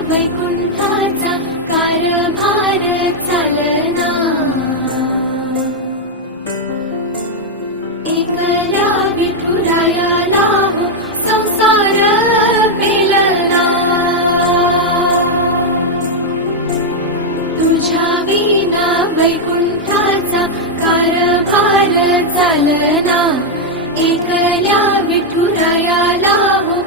वैकुंठाचा कारभार चालना, एकल्या विठुरायाला हो संसार पेलना, तुझ्या विना वैकुंठाचा कारभार चालना, एकल्या विठुरायाला हो